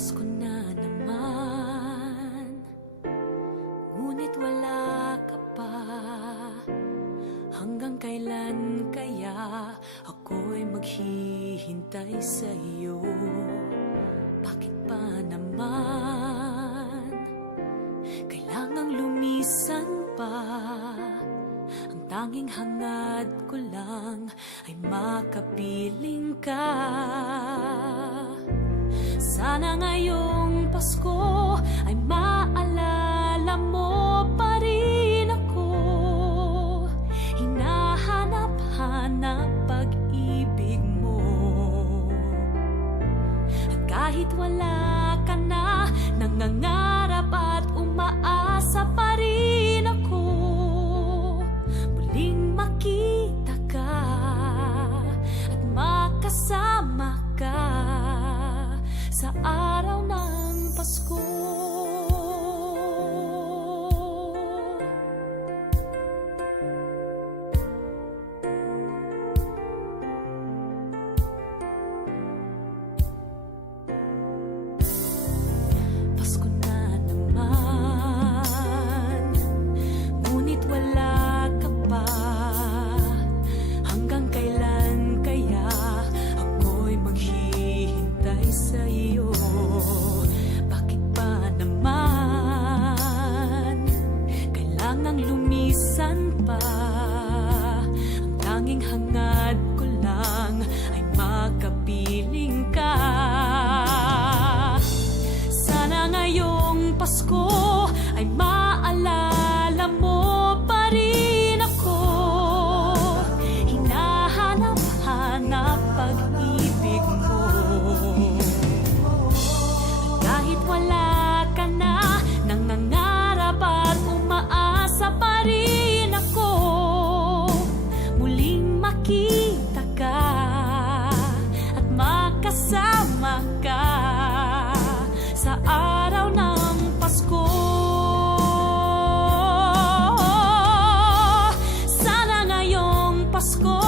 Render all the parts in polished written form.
Pasko na naman, ngunit wala ka pa. Hanggang kailan kaya ako'y maghihintay sa iyo? Bakit pa naman kailangang lumisan pa? Ang tanging hangad ko lang ay makapiling ka. Sana ngayong Pasko ay maalala mo pa rin ako. Hinahanap-hanap pag-ibig mo. At kahit wala ka na, nangangarap at umaasa pa rin ako. Muling makita ka at makasama ka sa araw ng Pasko. Pasko na naman, ngunit wala ka pa. Hanggang kailan kaya ako'y maghihintay sa iyo? Bakit pa naman kailangang lumisan pa? Ang tanging hangad ko lang ay makapiling ka. Sana ngayong Pasko ay maalala mo pa rin ako. Hinahanap-hanap pag-ibig mo. Kahit wala ka na, nangangarap at umaasa pa rin ako. Muling makita ka at makasama ka sa araw ng Pasko. Sana ngayong Pasko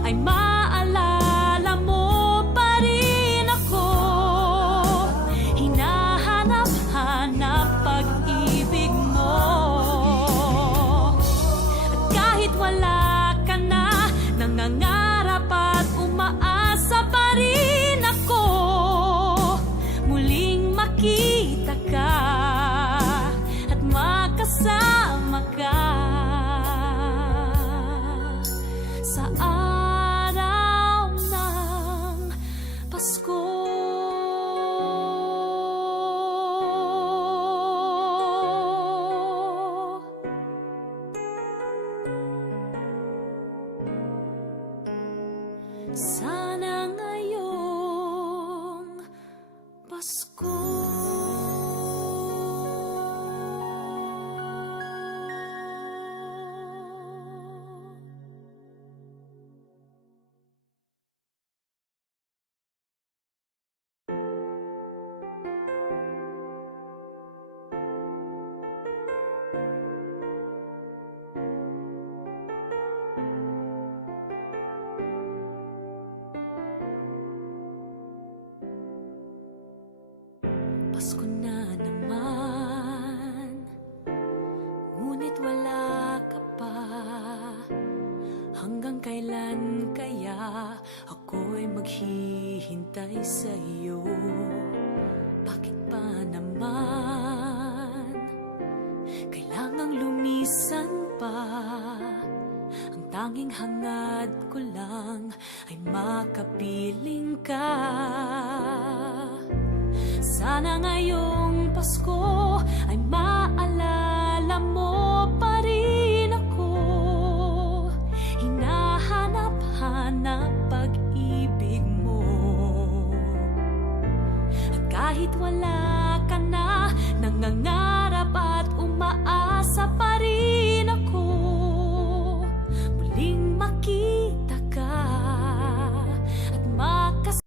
ay maalala mo pa rin ako. Hinahanap-hanap pag-ibig mo. At kahit wala ka na, nangangarap at umaasa pa rin ako. Muling makita ka at makasama ka sa araw ng Pasko. Sana ngayong Pasko. Pasko na naman, ngunit wala ka pa. Hanggang kailan kaya ako'y maghihintay sa iyo? Bakit pa naman kailangang lumisan pa? Ang tanging hangad ko lang ay makapiling ka. Sana ngayong Pasko ay maalala mo pa rin ako. Hinahanap-hanap pag-ibig mo. At kahit wala ka na, nangangarap at umaasa